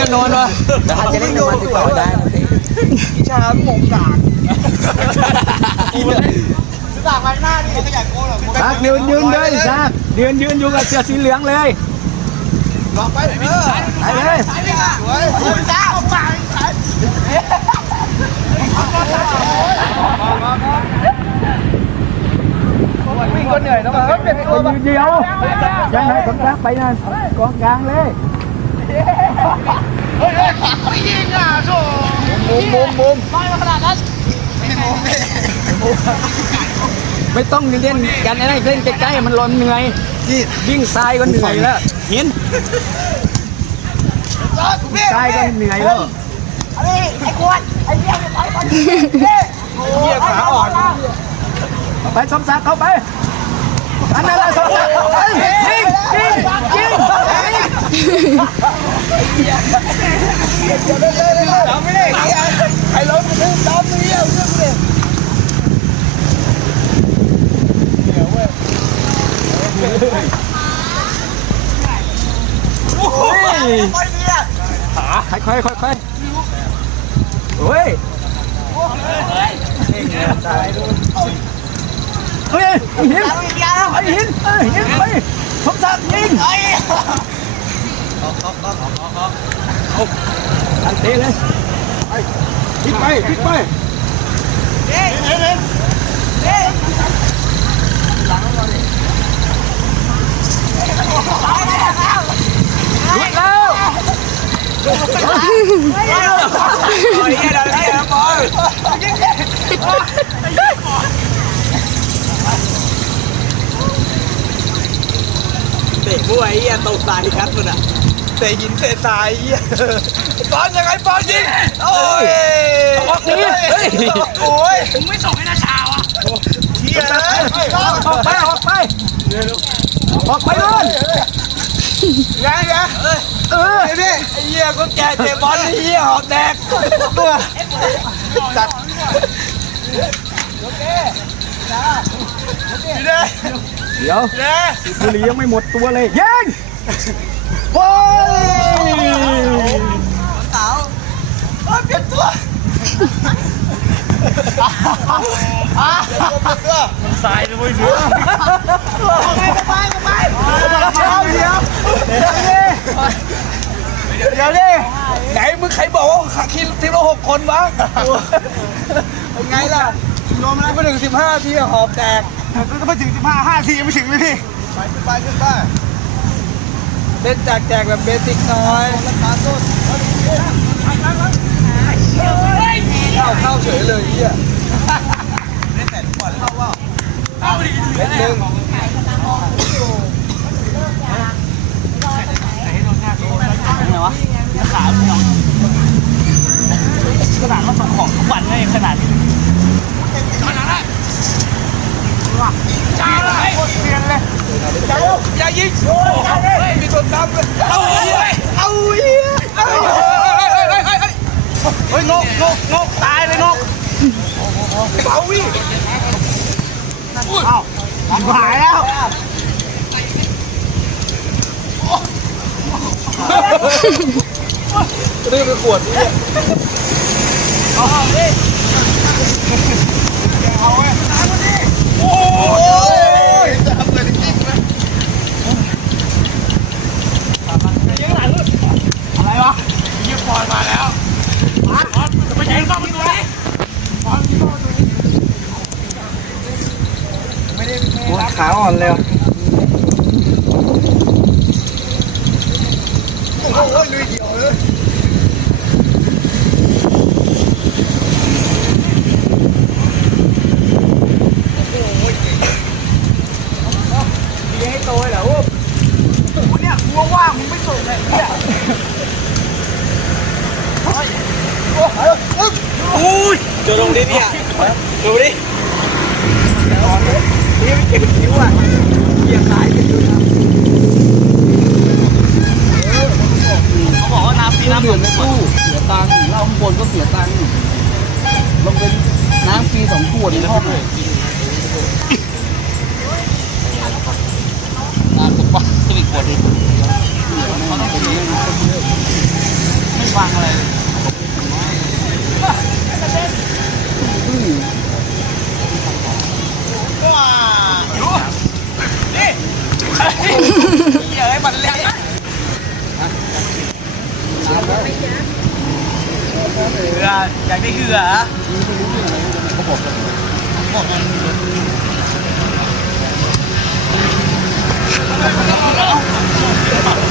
น่นอนวะแต่อาจจะเล่นน้ำมันติดต่อได้นะพี่วิชาหมงกากสากไปหน้านี่ก็อยากโกนหรอกซากยืนยืนเลยซากยืนยืนอยู่กับเสื้อสีเหลืองเลยลองไปเออไปเลยสวยคุณจ้าออกมาวิ่งก็เหนื่อยนะมันเป็นตัวไปยืนเดียวยังไงผมซากไปนั่นกองกลางเลย ไม่ยิงอะโมุมมุมมุมไม่ขนาดนั้นไม่โม้ไม่ไม่ต้องเล่นกันอะไรเล่นใกล้ๆมันร้อนเหนื่อยนี่ยิ่งทรายก็เหนื่อยแล้วเห็นทรายก็เหนื่อยแล้วไอ้ควไอ้เหี้ยไอ้คนเหี้ยขาอ่อนไปสมศักดิ์เข้าไปอันนั้นแหละสมศักดิ์ไปยิงยิงยิง จำไม่ได้ไอ้ล้มกูจำไม่ได้เรื่องเลยโอ้ยไม่มีอะค่อยค่อยค่อยค่อยเฮ้ยเฮ้ยหินไม่มีอะไอ้หินไอ้หินไปสมศักดิ์ยิง ไอ้อันเตะเลยพลิกไปพลิกไปเฮ้ยเฮ้ยเฮ้ยเฮ้ยหยุดแล้วไอ้เหี้ยดันเหี้ยบอลเตะมวยไอ้เหี้ยตกตายครับคุณอะ เตะหินเตะทรายไอ้เหี้ยบอลยังไงบอลยิงโอ้ย โอ้ยมึงไม่ส่งให้นาชาวอะเหี้ยเลยออกไปออกไปออกไปเลยไงไงเออไอ้นี่ไอ้เหี้ยก็แกเตะบอลไอ้เหี้ยหอบแดกตัวตัดโอเคดีเลยเดี๋ยวดีเลยบุหรี่ยังไม่หมดตัวเลยยิง โอ้ยเต๋าเฮ้ยเปลี่ยนตัวอะเปลี่ยนตัวเปลี่ยนตัวสายเลยเว้ยเสือไปไปไปเดี๋ยวเดี๋ยวเดี๋ยวดิไหนมึงใครบอกว่าคิดทีมละหกคนวะเป็นไงล่ะรวมแล้วไปถึงสิบห้าทีหอบแตกก็ไปถึงสิบห้าห้าทีไม่ถึงเลยพี่ไปขึ้นไปขึ้นไป เล่นแจกแจกแบบเบสิกน่อยราคาต้นเข้าเข้าเฉยเลยเฮียเล่แต่ทุก่อนเข้าว่าเอาดิเล่นหนึ่งขาไม่ยอมขนาดว่าสั่งของทุกวันไงขนาดนี้ขนาดนั้นจ้าเลยเปลี่ยนเลยอย่ายิง มีคนทำเลยเอาเลยเอาเฮียเอาเฮ้ยนกนกนกตายเลยนกเบาวิ่งอ้าวหายแล้วรีบไปขวดนี่โอ้ยจะทำอะไรจริงนะอะไรวะ ยิง บอลมาแล้วจะไปยืนบ้างมันดูดิขาอ่อนเลยโอ้โหลุยเดี่ยวเลยเลี้ยงให้โตเลยเหรอวกูเนี่ยกูว่างๆมึงไม่ส่งเลยเนี่ยโอ้ยโอุ้ยจะลงดิเนี่ยดูดินอนเลยนี่ไม่เก็บคิ้วอะเหี้ยตายกันอยู่นะเขาบอกว่าน้ำฟรีน้ำเดือนไม่กู้เสียตังค์เหล้าข้างบนก็เสียตังค์ลงเป็นน้ำฟรีสองขวดในห้องน้ำสปาสวิกขวดดิฟังอะไรนี่เฮ้ย มันเล่นเหืออยากได้เหือกิน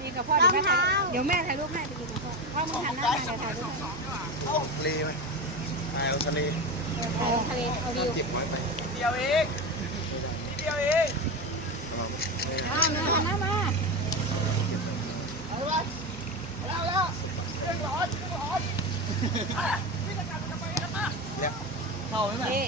มีกับพ่อเดี๋ยวแม่ถ่ายเดี๋ยวแม่ถ่ายรูปให้ไปดูกับพ่อพ่อมึงหันหน้ามาเดี๋ยถ่ายรูปให้ทะเลไหมไปเอาทะเลถ่ายทะเลเอาวิวเก็บไว้ไปเดียวเองเดียวเอง อ้าวเนื้อหันหน้ามานี่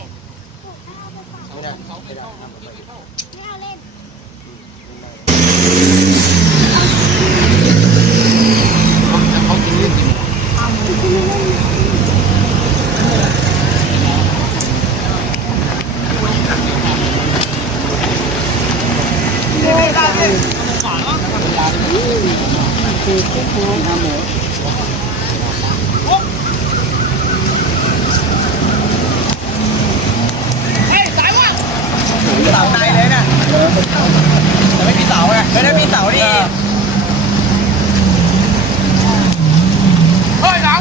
เสาในเลยนะ แต่ไม่มีเสาไงไม่ได้มีเสานี่เฮ้ยหลัง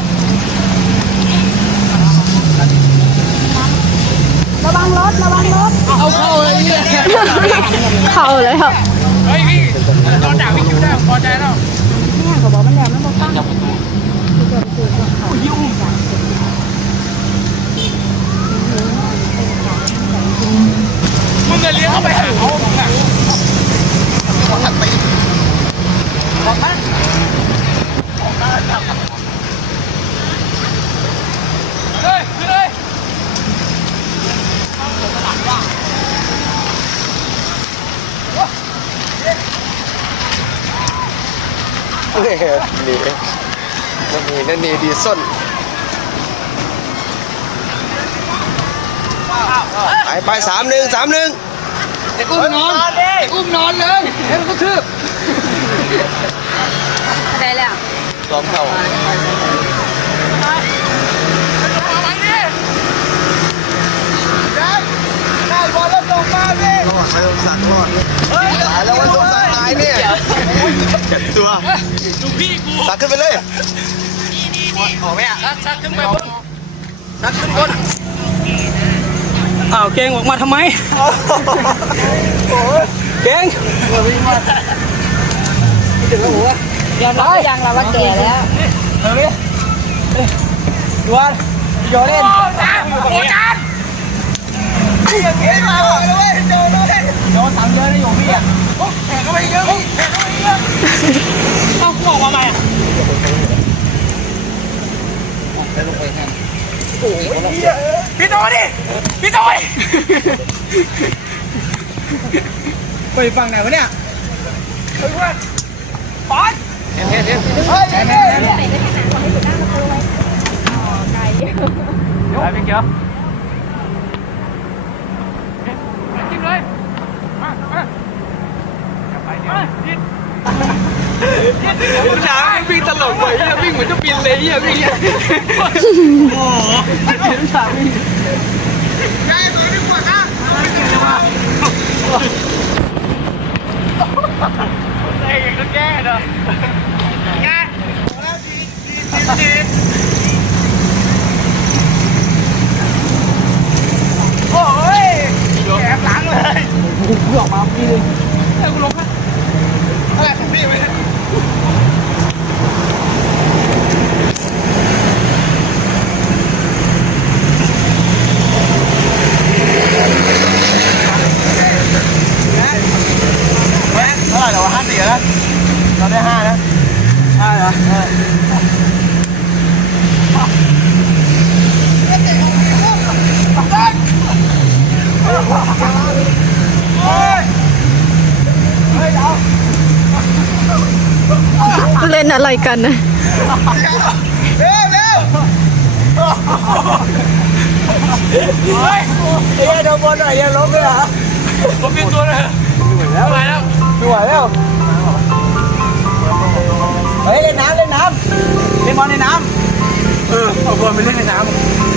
ระวังรถระวังรถเอาเข้าเลยนี่เข้าเลยครับเฮ้ยพี่โดนด่าพี่คิวได้ผมพอใจแล้วเนี่ยก็บอกมันแดงมันบอกตั้งมึงเงินเลี้ยงเขาไปหาเขา มึงอะเฮ้ยขึ้นเลยนี่นี่มันมีนั่นนี่ดีส้นไปไปสามหนึ่งสามหนึ่ง อุ้มนอนอุ้มนอนเลยเห็นก็ทืบได้แล้วซ้อมเข่าได้บอลแล้วส่งมาพี่รอดไปสงสารรอดตายแล้วว่าสงสารตายเนี่ยเจ็บตัวดูพี่กูตักขึ้นไปเลยออกไหมอะชักชักขึ้นไปบนตักขึ้นบน อ้าวเก่งออกมาทำไมเก่งยอมรับหรือยังเราว่าแก่แล้วดวนโยเล่นโอ้จานเฮ้ยมากเลยเว้ยโยเลยโยตังเยอะนะโยพี่อะแขกก็ไม่เยอะพี่แขกก็ไม่เยอะเอากูออกมาใหม่อะไปลงไปแทน พี่โตดิพี่โตดิไปฟังไหนวะเนี่ยบอลเฮ้ยเฮ้ยเฮ้ยใส่ไปขนาดของที่อยู่หน้าประตูไว้อ๋อไกลไปพี่เกียวจิ้มเลยมามาไปเดี๋ยวยิงผู้ชายวิ่งตลกไปเฮียวิ่งเห มือนจะบินเลยเฮียวิ่งเฮียโอ้โหผู้ชายวิ่งเอ้ยก็แก้เด้อไงโอ้ยแอบหลังเลยกูออกมาเมื่อกี้เลยอะไรของพี่ไหมแม็กเท่า ไหร่เราห้าสี่นะเราได้ห้านะเหรอเล่นอะไรกันนะเร็วเร็วเฮ้ยไอ้โดนบอลหน่อยยังล้มเลยเหรอผมเป็นตัวเลยไม่ไหวแล้ว ไม่ไหวแล้วเฮ้ยเล่นน้ำเล่นน้ำเล่นบอลในน้ำเออเอาบอลไปเล่นในน้ำ